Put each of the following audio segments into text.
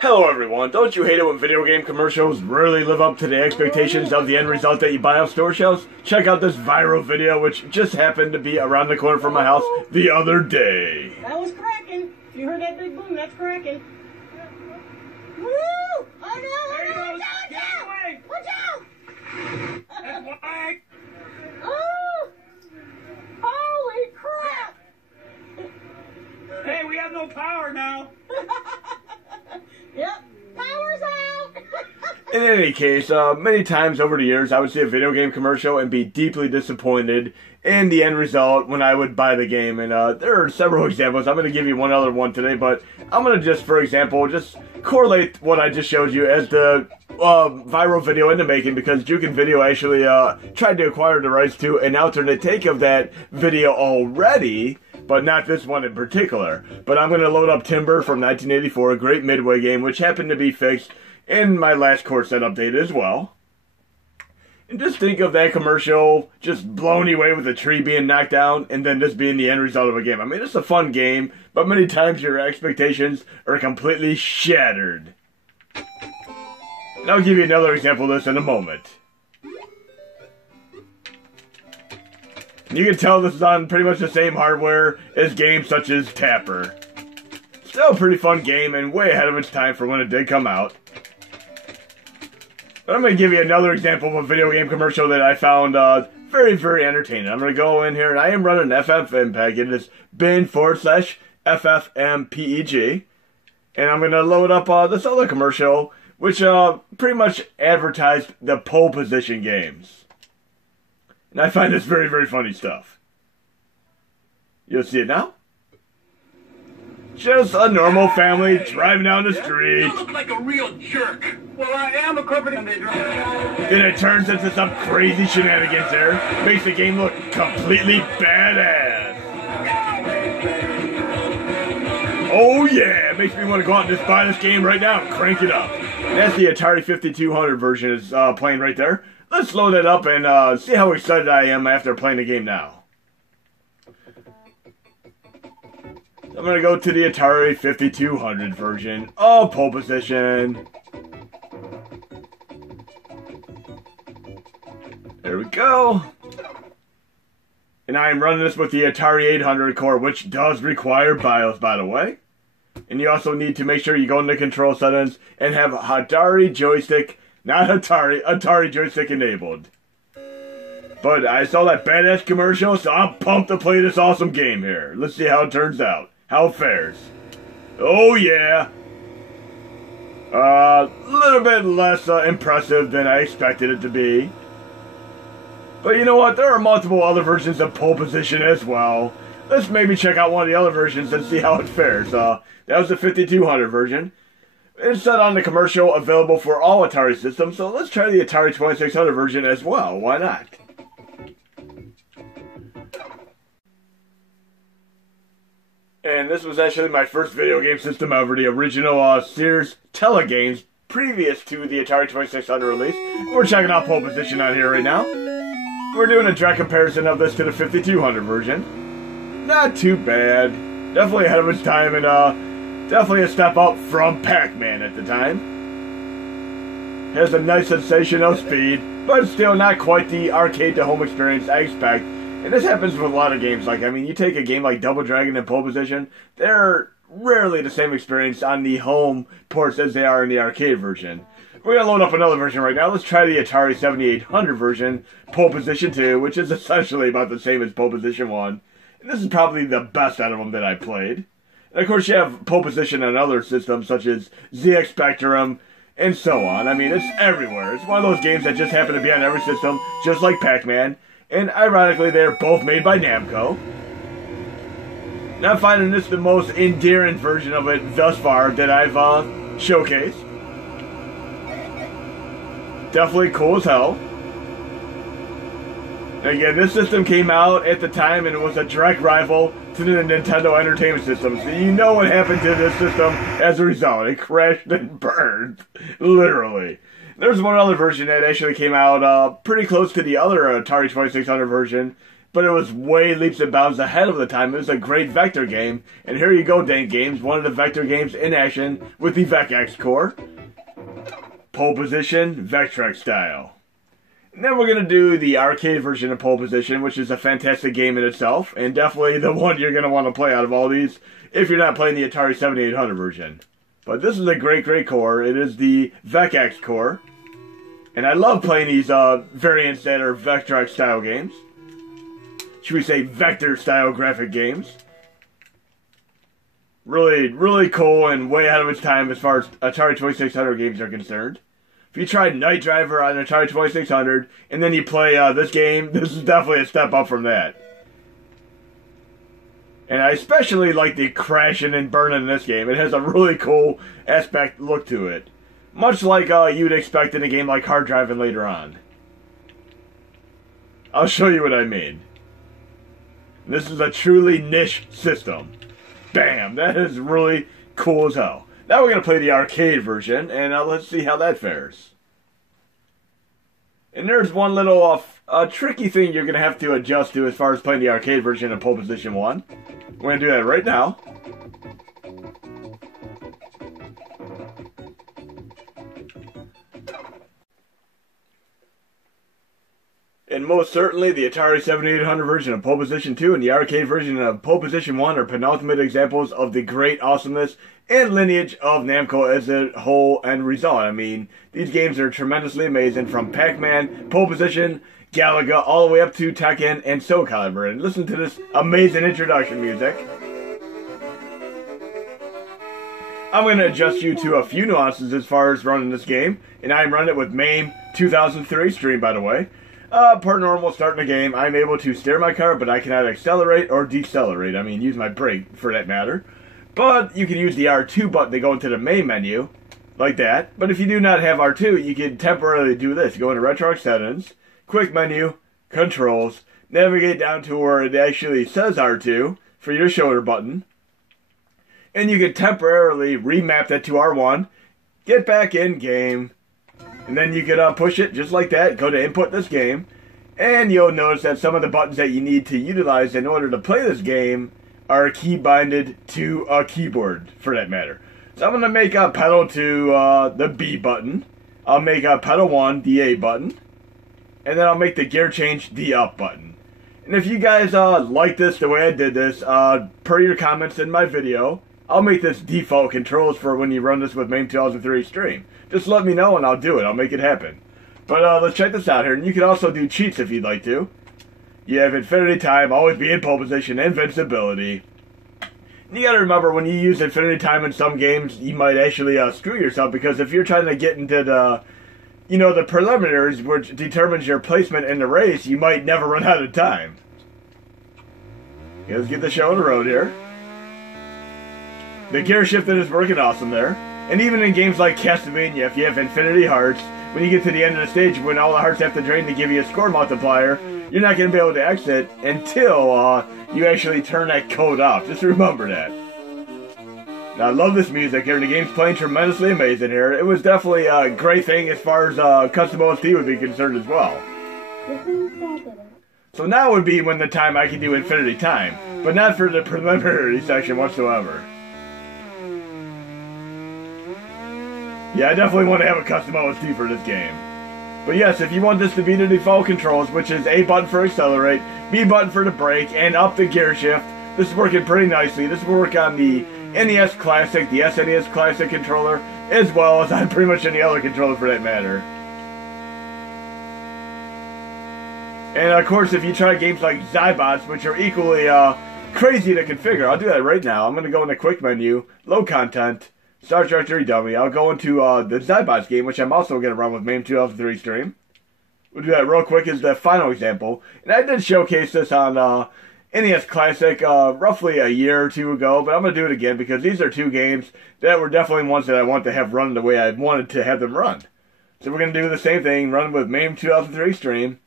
Hello everyone, don't you hate it when video game commercials rarely live up to the expectations of the end result that you buy off store shelves? Check out this viral video which just happened to be around the corner from my house the other day. That was cracking. If you heard that big boom, that's cracking. Woo! Oh no! There he Oh, goes. no! Get away! Watch out! That's why. Oh! Holy crap! Hey, we have no power now. Yep, power's out! In any case, many times over the years I would see a video game commercial and be deeply disappointed in the end result when I would buy the game. And there are several examples. I'm going to give you one other one today, but I'm going to just, for example, just correlate what I just showed you as the viral video in the making, because Jukin Video actually tried to acquire the rights to an alternate take of that video already, but not this one in particular. But I'm going to load up Timber from 1984, a great Midway game, which happened to be fixed in my last core set update as well. And just think of that commercial just blown away with a tree being knocked down, and then this being the end result of a game. I mean, it's a fun game, but many times your expectations are completely shattered. And I'll give you another example of this in a moment. You can tell this is on pretty much the same hardware as games such as Tapper. Still a pretty fun game and way ahead of its time for when it did come out. But I'm going to give you another example of a video game commercial that I found very, very entertaining. I'm going to go in here and I am running an FFmpeg. It is bin/FFmpeg. And I'm going to load up this other commercial, which pretty much advertised the pole position games. And I find this very, very funny stuff. You'll see it now? Just a normal family driving down the street. You look like a real jerk. Well, I am a corporate and they drive. Then it turns into some crazy shenanigans there. Makes the game look completely badass. Oh yeah, it makes me want to go out and just buy this game right now and crank it up. And that's the Atari 5200 version is playing right there. Let's load it up and see how excited I am after playing the game now. I'm going to go to the Atari 5200 version of pole position. There we go. And I am running this with the Atari 800 core, which does require BIOS, by the way. And you also need to make sure you go into control settings and have Atari joystick, not Atari joystick enabled. But I saw that badass commercial, so I'm pumped to play this awesome game here. Let's see how it turns out. How it fares. Oh yeah. A little bit less impressive than I expected it to be. But you know what? There are multiple other versions of pole position as well. Let's maybe check out one of the other versions and see how it fares. That was the 5200 version. It's set on the commercial, available for all Atari systems, so let's try the Atari 2600 version as well. Why not? And this was actually my first video game system ever, the original Sears Telegames, previous to the Atari 2600 release. We're checking out pole position on here right now. We're doing a direct comparison of this to the 5200 version. Not too bad. Definitely ahead of its time, and definitely a step up from Pac-Man at the time. Has a nice sensation of speed, but still not quite the arcade-to-home experience I expect. And this happens with a lot of games. Like, I mean, you take a game like Double Dragon and pole position, they're rarely the same experience on the home ports as they are in the arcade version. We're going to load up another version right now. Let's try the Atari 7800 version, pole position 2, which is essentially about the same as pole position 1. And this is probably the best out of them that I played. And of course, you have pole position on other systems such as ZX Spectrum and so on. I mean, it's everywhere. It's one of those games that just happen to be on every system, just like Pac-Man. And ironically, they're both made by Namco. And I'm finding this the most endearing version of it thus far that I've showcased. Definitely cool as hell. And again, this system came out at the time and it was a direct rival to the Nintendo Entertainment System. So you know what happened to this system as a result. It crashed and burned. Literally. There's one other version that actually came out pretty close to the other Atari 2600 version but it was way leaps and bounds ahead of the time. It was a great vector game, and here you go, Dank Games, one of the vector games in action with the VecX core. Pole Position, Vectrex style. And then we're going to do the arcade version of Pole Position, which is a fantastic game in itself, and definitely the one you're going to want to play out of all these if you're not playing the Atari 7800 version. But this is a great, great core. It is the VecX core. And I love playing these variants that are Vectrex style games. Should we say vector style graphic games? Really, really cool and way ahead of its time as far as Atari 2600 games are concerned. If you tried Night Driver on Atari 2600 and then you play this game, this is definitely a step up from that. And I especially like the crashing and burning in this game. It has a really cool aspect look to it. Much like you'd expect in a game like Hard Driving later on. I'll show you what I mean. This is a truly niche system. Bam! That is really cool as hell. Now we're going to play the arcade version, and let's see how that fares. And there's one little tricky thing you're going to have to adjust to as far as playing the arcade version of Pole Position 1. We're going to do that right now. And most certainly, the Atari 7800 version of Pole Position 2 and the arcade version of Pole Position 1 are penultimate examples of the great awesomeness and lineage of Namco as a whole end result. I mean, these games are tremendously amazing, from Pac-Man, Pole Position, Galaga, all the way up to Tekken and Soul Calibur. And listen to this amazing introduction music. I'm going to adjust you to a few nuances as far as running this game, and I'm running it with MAME 2003 stream, by the way. Per normal, starting a game, I'm able to steer my car, but I cannot accelerate or decelerate. I mean, use my brake, for that matter. But you can use the R2 button to go into the main menu, like that. But if you do not have R2, you can temporarily do this. Go into Retro Settings, Quick Menu, Controls, navigate down to where it actually says R2 for your shoulder button. And you can temporarily remap that to R1, get back in game, and then you can push it just like that, go to input this game, and you'll notice that some of the buttons that you need to utilize in order to play this game are key binded to a keyboard, for that matter. So I'm going to make a pedal to the B button, I'll make a pedal 1 the A button, and then I'll make the gear change the up button. And if you guys like this the way I did this, per your comments in my video, I'll make this default controls for when you run this with MAME 2003 stream. Just let me know and I'll do it. I'll make it happen. But let's check this out here. And you can also do cheats if you'd like to. You have Infinity Time, always be in pole position, Invincibility. And you gotta remember, when you use Infinity Time in some games, you might actually screw yourself, because if you're trying to get into the, the preliminaries, which determines your placement in the race, you might never run out of time. Okay, let's get the show on the road here. The gear shifting is working awesome there. And even in games like Castlevania, if you have Infinity Hearts, when you get to the end of the stage, when all the hearts have to drain to give you a score multiplier, you're not going to be able to exit until you actually turn that code off. Just remember that. Now, I love this music here. The game's playing tremendously amazing here. It was definitely a great thing as far as custom OST would be concerned as well. So now would be when the time I can do Infinity Time, but not for the preliminary section whatsoever. Yeah, I definitely want to have a custom OST for this game. But yes, if you want this to be the default controls, which is A button for accelerate, B button for the brake, and up the gear shift, this is working pretty nicely. This will work on the NES Classic, the SNES Classic controller, as well as on pretty much any other controller for that matter. And of course, if you try games like Zybots, which are equally crazy to configure, I'll do that right now. I'm going to go in the quick menu, low content, Star Trek 3 Dummy. I'll go into the Zybots game, which I'm also going to run with MAME 2003 stream. We'll do that real quick as the final example. And I did showcase this on NES Classic roughly a year or two ago, but I'm going to do it again because these are two games that were definitely ones that I want to have run the way I wanted to have them run. So we're going to do the same thing, run with MAME 2003 stream.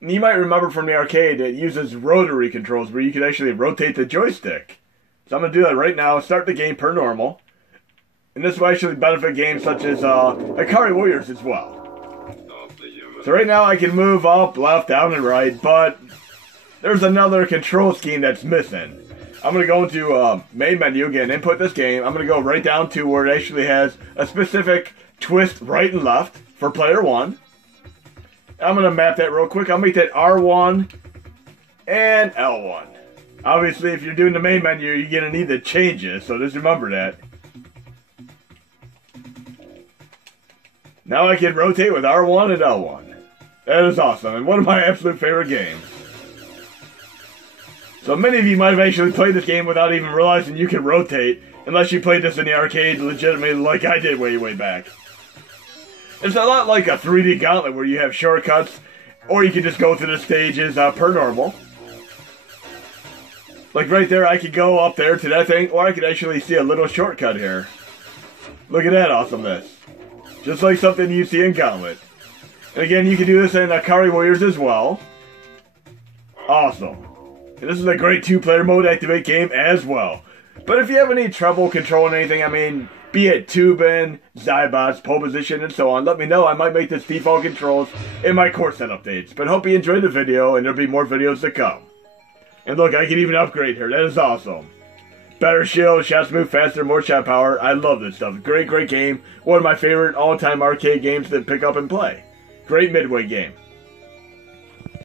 And you might remember from the arcade, it uses rotary controls where you can actually rotate the joystick. So I'm going to do that right now, start the game per normal. And this will actually benefit games such as Ikari Warriors as well. So right now I can move up, left, down, and right, but there's another control scheme that's missing. I'm going to go into main menu again, input this game. I'm going to go right down to where it actually has a specific twist right and left for player 1. I'm going to map that real quick. I'll make that R1 and L1. Obviously, if you're doing the main menu, you're going to need the changes, so just remember that. Now I can rotate with R1 and L1. That is awesome, and one of my absolute favorite games. So many of you might have actually played this game without even realizing you can rotate, unless you played this in the arcade legitimately like I did way back. It's a lot like a 3D Gauntlet where you have shortcuts, or you can just go through the stages per normal. Like right there, I could go up there to that thing, or I could actually see a little shortcut here. Look at that awesomeness. Just like something you see in Gauntlet. And again, you can do this in Akari Warriors as well. Awesome. And this is a great 2-player mode activate game as well. But if you have any trouble controlling anything, I mean, be it tubing, Zybots, pole position, and so on, let me know. I might make this default controls in my core set updates. But hope you enjoyed the video, and there'll be more videos to come. And look, I can even upgrade here. That is awesome. Better shield, shots move faster, more shot power. I love this stuff. Great game. One of my favorite all-time arcade games to pick up and play. Great midway game.